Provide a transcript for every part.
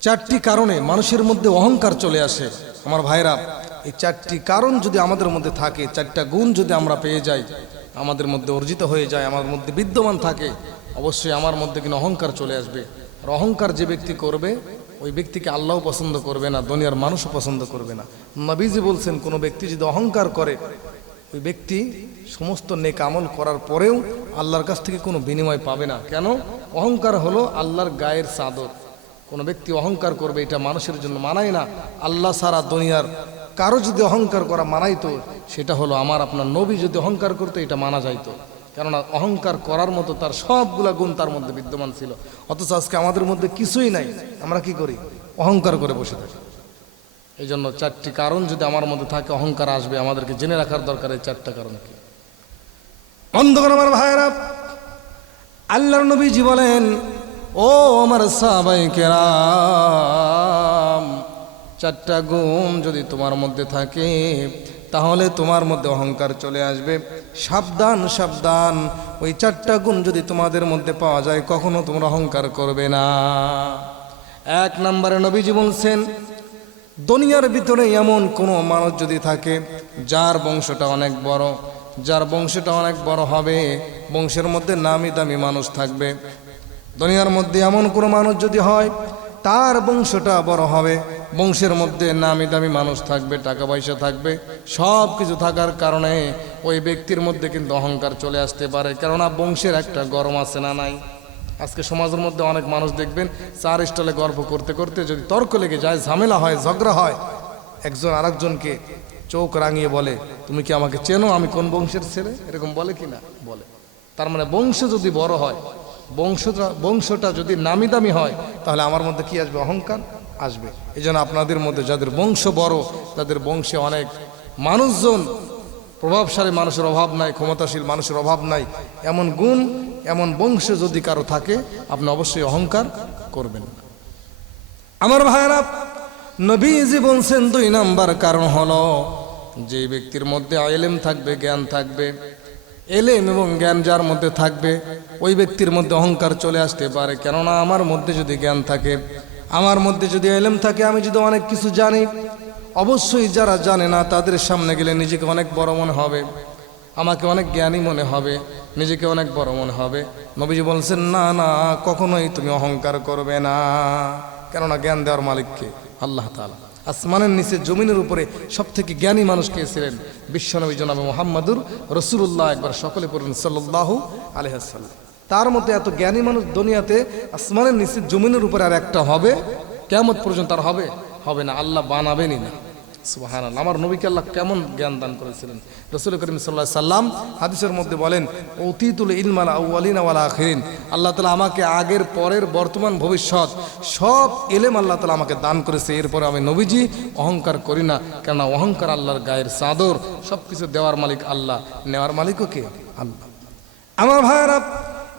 চারটি কারণে মানুষের মধ্যে অহংকার চলে আসে। আমার ভাইরা, এই চারটি কারণ যদি আমাদের মধ্যে থাকে, চারটা গুণ যদি আমরা পেয়ে যাই, আমাদের মধ্যে অর্জিত হয়ে যায় আমার মধ্যে বিদ্যমান থাকে, অবশ্যই আমার মধ্যে কিন্তু অহংকার চলে আসবে। আর অহংকার যে ব্যক্তি করবে, ওই ব্যক্তিকে আল্লাহ পছন্দ করবে না, দুনিয়ার মানুষও পছন্দ করবে না। নবীজি বলছেন, কোনো ব্যক্তি যদি অহংকার করে, ওই ব্যক্তি সমস্ত নেক আমল করার পরেও আল্লাহর কাছ থেকে কোনো বিনিময় পাবে না। কেন? অহংকার হলো আল্লাহর গায়ের চাদর। কোনো ব্যক্তি অহংকার করবে, এটা মানুষের জন্য মানায় না। আল্লাহ সারা দুনিয়ার কারও যদি অহংকার করা মানাইতো, সেটা হলো আমার, আপনার নবী যদি অহংকার করতো, এটা মানা যাইতো। কেননা অহংকার করার মতো তার সবগুলা গুণ তার মধ্যে বিদ্যমান ছিল। অথচ আজকে আমাদের মধ্যে কিছুই নাই। আমরা কি করি? অহংকার করে বসে থাকি। এই জন্য চারটি কারণ যদি আমার মধ্যে থাকে, অহংকার আসবে, আমাদেরকে জেনে রাখার দরকার এই চারটা কারণ কি? অন্ধকার আমার ভাইয়েরা, আল্লাহর নবীজি বলেন ও আমার সাহাবাই কেরাম, চারটা গুণ যদি তোমার মধ্যে থাকে, তাহলে তোমার মধ্যে অহংকার চলে আসবে। সাবধান সাবধান, ওই চারটা গুণ যদি তোমাদের মধ্যে পাওয়া যায়, কখনো তোমরা অহংকার করবে না। এক নম্বরে নবীজি বলছেন, দুনিয়ার ভিতরে এমন কোনো মানুষ যদি থাকে, যার বংশটা অনেক বড়, যার বংশটা অনেক বড় হবে, বংশের মধ্যে নামি দামি মানুষ থাকবে দুনিয়ার মধ্যে এমন কোনো মানুষ যদি হয়, তার বংশটা বড় হবে। বংশের মধ্যে নামি দামি মানুষ থাকবে, টাকা পয়সা থাকবে, সব কিছু থাকার কারণে ওই ব্যক্তির মধ্যে কিন্তু অহংকার চলে আসতে পারে। কেননা বংশের একটা গরম আছে না নাই? আজকে সমাজের মধ্যে অনেক মানুষ দেখবেন, চার স্টলে গর্ব করতে করতে যদি তর্ক লেগে যায়, ঝামেলা হয়, ঝগড়া হয়, একজন আরেকজনকে চোখ রাঙিয়ে বলে, তুমি কি আমাকে চেনো? আমি কোন বংশের ছেলে? এরকম বলে কি না? বলে। তার মানে বংশ যদি বড় হয় বংশটা বংশটা যদি নামি দামি হয়, তাহলে আমার মধ্যে কি আসবে? অহংকার আসবে। এই আপনাদের মধ্যে যাদের বংশ বড়, তাদের বংশে অনেক মানুষজন, প্রভাবশালী মানুষের অভাব নাই, ক্ষমতাশীল মানুষের অভাব নাই। এমন গুণ, এমন বংশ যদি কারও থাকে, আপনি অবশ্যই অহংকার করবেন। আমার ভাইয়েরা, নবীজি বলছেন দুই নাম্বার কারণ হলো, যে ব্যক্তির মধ্যে এলেম থাকবে, জ্ঞান থাকবে, এলেম এবং জ্ঞান যার মধ্যে থাকবে ওই ব্যক্তির মধ্যে অহংকার চলে আসতে পারে। কেননা আমার মধ্যে যদি জ্ঞান থাকে, আমার মধ্যে যদি এলেম থাকে, আমি যদি অনেক কিছু জানি, অবশ্যই যারা জানে না, তাদের সামনে গেলে নিজেকে অনেক বড় মনে হবে, আমাকে অনেক জ্ঞানী মনে হবে, নিজেকে অনেক বড় মনে হবে। নবীজি বলছেন, না না, কখনোই তুমি অহংকার করবে না। কেননা জ্ঞান দেওয়ার মালিককে আল্লাহ তালা আসমানের নিচে জমিনের উপরে সব থেকে জ্ঞানী মানুষ কে ছিলেন? বিশ্বনবী জনাবে মোহাম্মদুর রসুল্লাহ একবার সকলে পড়বেন সাল্লাহ আলহাসাল্লাম তার মধ্যে এত জ্ঞানী মানুষ দুনিয়াতে আসমানের নিচে জমিনের উপরে আর একটা হবে? কেমন পর্যন্ত আর হবে? হবে না। আল্লাহ বানাবেনই না। সুবাহান আমার নবীকে আল্লাহ কেমন জ্ঞান দান করেছিলেন? রসুল করিম সাল্লাহ সাল্লাম হাদিসের মধ্যে বলেন, অতীতুল ইলমালা আউআলিন ওয়ালা আখিরিন। আল্লাহ তালা আমাকে আগের, পরের, বর্তমান, ভবিষ্যৎ সব এলেম আল্লাহ তালা আমাকে দান করেছে। এরপরে আমি নবীজি, অহংকার করি না। কেননা অহংকার আল্লাহর গায়ের চাদর। সব কিছু দেওয়ার মালিক আল্লাহ। নেওয়ার মালিকও কে? আল্লাহ। আমার ভাইয়ারা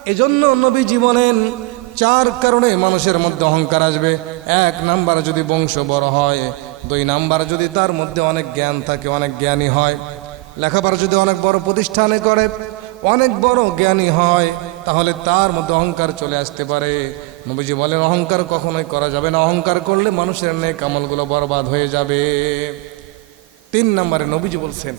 এজন্য নবীজি বলেন চার কারণে মানুষের মধ্যে অহংকার আসবে। এক নাম্বার যদি বংশ বড় হয়, দুই নাম্বার যদি তার মধ্যে অনেক জ্ঞান থাকে, অনেক জ্ঞানী হয়, লেখাপড়া যদি অনেক বড় প্রতিষ্ঠানে করে, অনেক বড় জ্ঞানী হয়, তাহলে তার মধ্যে অহংকার চলে আসতে পারে। নবীজি বলেন, অহংকার কখনোই করা যাবে না। অহংকার করলে মানুষের নেক আমলগুলো বরবাদ হয়ে যাবে। তিন নম্বরে নবীজি বলছেন,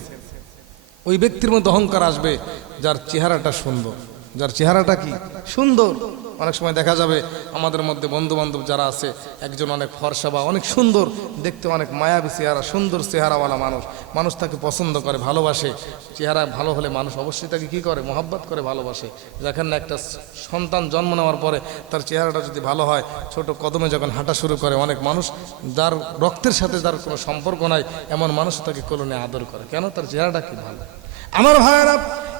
ওই ব্যক্তির মধ্যে অহংকার আসবে, যার চেহারাটা সুন্দর। যার চেহারাটা কি? সুন্দর। অনেক সময় দেখা যাবে আমাদের মধ্যে বন্ধু বান্ধব যারা আছে একজন অনেক ফর্সা বা অনেক সুন্দর দেখতে অনেক মায়াবী চেহারা সুন্দর চেহারাওয়ালা মানুষ। মানুষ তাকে পছন্দ করে ভালোবাসে। চেহারা ভালো হলে মানুষ অবশ্যই তাকে কী করে? মোহাব্বত করে ভালোবাসে। যেখানে একটা সন্তান জন্ম নেওয়ার পরে তার চেহারাটা যদি ভালো হয় ছোট কদমে যখন হাঁটা শুরু করে অনেক মানুষ যার রক্তের সাথে যার কোনো সম্পর্ক নাই এমন মানুষ তাকে কোলনে আদর করে। কেন? তার চেহারাটা কি ভালো? আমার ভাইয়েরা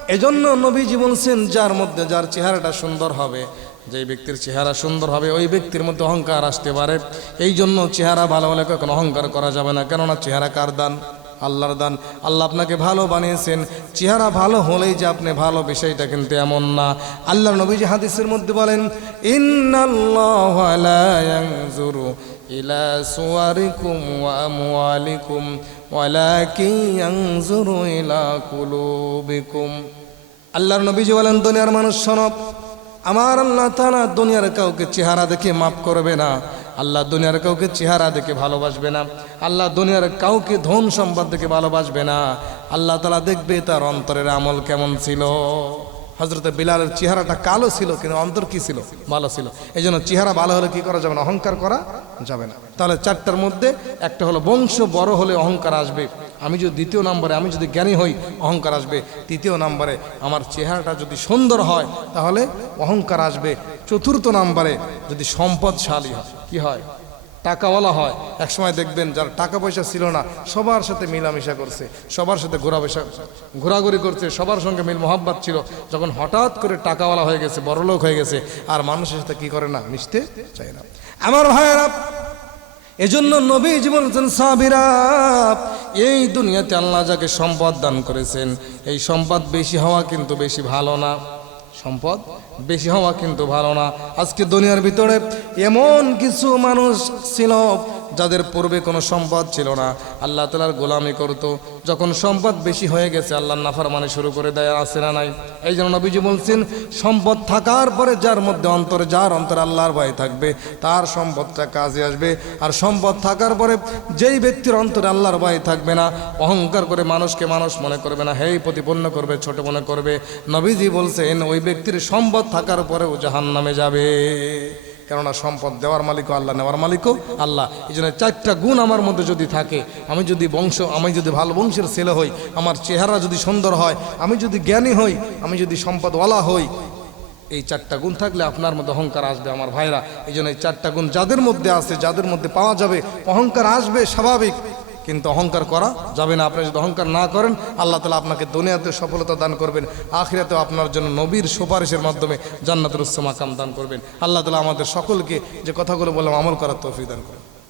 এজন্য নবীজি বলছেন, যার মধ্যে যার চেহারাটা সুন্দর হবে যে ব্যক্তির চেহারা সুন্দর হবে, ওই ব্যক্তির মধ্যে অহংকার আসতে পারে। এই জন্য চেহারা ভালো হলে কখনো অহংকার করা যাবে না। কেননা চেহারা কার দান? আল্লাহর দান। আল্লাহ আপনাকে ভালো বানিয়েছেন। চেহারা ভালো হলেই যে আপনি ভালো, বিষয়টা কিন্তু এমন না। আল্লাহ নবীজি হাদিসের মধ্যে বলেন, ইন্নাল্লাহ সুয়ারিকুম ওয়া আমওয়ালিকুম ওয়ালাকিন ইয়ানজুরু ইলা কুলুবিকুম আল্লাহর নবীজি বলেন, দুনিয়ার মানুষ সনব আমার আল্লাহ তাআলা দুনিয়ার কাউকে চেহারা দেখে মাফ করবে না। আল্লাহ দুনিয়ার কাউকে চেহারা দেখে ভালোবাসবে না। আল্লাহ দুনিয়ার কাউকে ধন সম্পদ দেখে ভালোবাসবে না। আল্লাহ তালা দেখবে তার অন্তরের আমল কেমন ছিল। হজরত বিলালের চেহারাটা কালো ছিল, কিন্তু অন্তর কি ছিল? ভালো ছিল। এই জন্য চেহারা ভালো হলে কি করা যাবে না? অহংকার করা যাবে না। তাহলে চারটার মধ্যে একটা হলো বংশ, বড় হলে অহংকার আসবে। আমি যদি দ্বিতীয় নম্বরে, আমি যদি জ্ঞানী হই, অহংকার আসবে। তৃতীয় নম্বরে, আমার চেহারাটা যদি সুন্দর হয়, তাহলে অহংকার আসবে। চতুর্থ নম্বরে, যদি সম্পদশালী হয়, কি হয়? টাকাওয়ালা হয়। একসময় দেখবেন যার টাকা পয়সা ছিল না, সবার সাথে মিলামিশা করছে, সবার সাথে ঘোরাবেশা ঘোরাঘুরি করছে, সবার সঙ্গে মিল মোহাব্বত ছিল। যখন হঠাৎ করে টাকাওয়ালা হয়ে গেছে, বড়লোক হয়ে গেছে, আর মানুষের সাথে কি করে না, মিশতে চায় না। আমার ভাইয়েরা, এজন্য নবী বলছেন সাবিরা এই দুনিয়াতে আল্লাহ যাকে সম্পদ দান করেছেন, এই সম্পদ বেশি হওয়া কিন্তু বেশি ভালো না। সম্পদ বেশি হওয়া কিন্তু ভালো না। আজকে দুনিয়ার ভিতরে এমন কিছু মানুষ ছিল যাদের পূর্বে কোনো সম্পদ ছিল না, আল্লাহ তালার গোলামি করতো। যখন সম্পদ বেশি হয়ে গেছে, আল্লাহ নাফার মানে শুরু করে দেয় আসে না নাই। এই জন্য নবীজি বলছেন, সম্পদ থাকার পরে যার মধ্যে অন্তরে, যার অন্তরে আল্লাহর ভয় থাকবে, তার সম্পদটা কাজে আসবে। আর সম্পদ থাকার পরে যেই ব্যক্তির অন্তরে আল্লাহর ভয় থাকবে না, অহংকার করে মানুষকে মানুষ মনে করবে না, হেই প্রতিপন্ন করবে, ছোট মনে করবে। নবীজি বলছেন, ওই ব্যক্তির সম্পদ থাকার পরেও জাহান নামে যাবে। কেননা সম্পদ দেওয়ার মালিকও আল্লাহ, নেওয়ার মালিকও আল্লাহ। এই জন্য চারটা গুণ আমার মধ্যে যদি থাকে, আমি যদি বংশ, আমি যদি ভালো বংশের ছেলে হই, আমার চেহারা যদি সুন্দর হয়, আমি যদি জ্ঞানী হই, আমি যদি সম্পদওয়ালা হই, এই চারটা গুণ থাকলে আপনার মধ্যে অহংকার আসবে আমার ভাইরা। এই জন্য এই চারটা গুণ যাদের মধ্যে আছে, যাদের মধ্যে পাওয়া যাবে, অহংকার আসবে স্বাভাবিক। কিন্তু অহংকার করা যাবে না। আপনি যদি অহংকার না করেন, আল্লাহ তালা আপনাকে দুনিয়াতে সফলতা দান করবেন, আখিরাতেও আপনার জন্য নবীর সুপারিশের মাধ্যমে জান্নাতুল উচ্চ মাকাম দান করবেন। আল্লাহ তালা আমাদের সকলকে যে কথাগুলো বললাম, আমল করার তৌফিক দান করবেন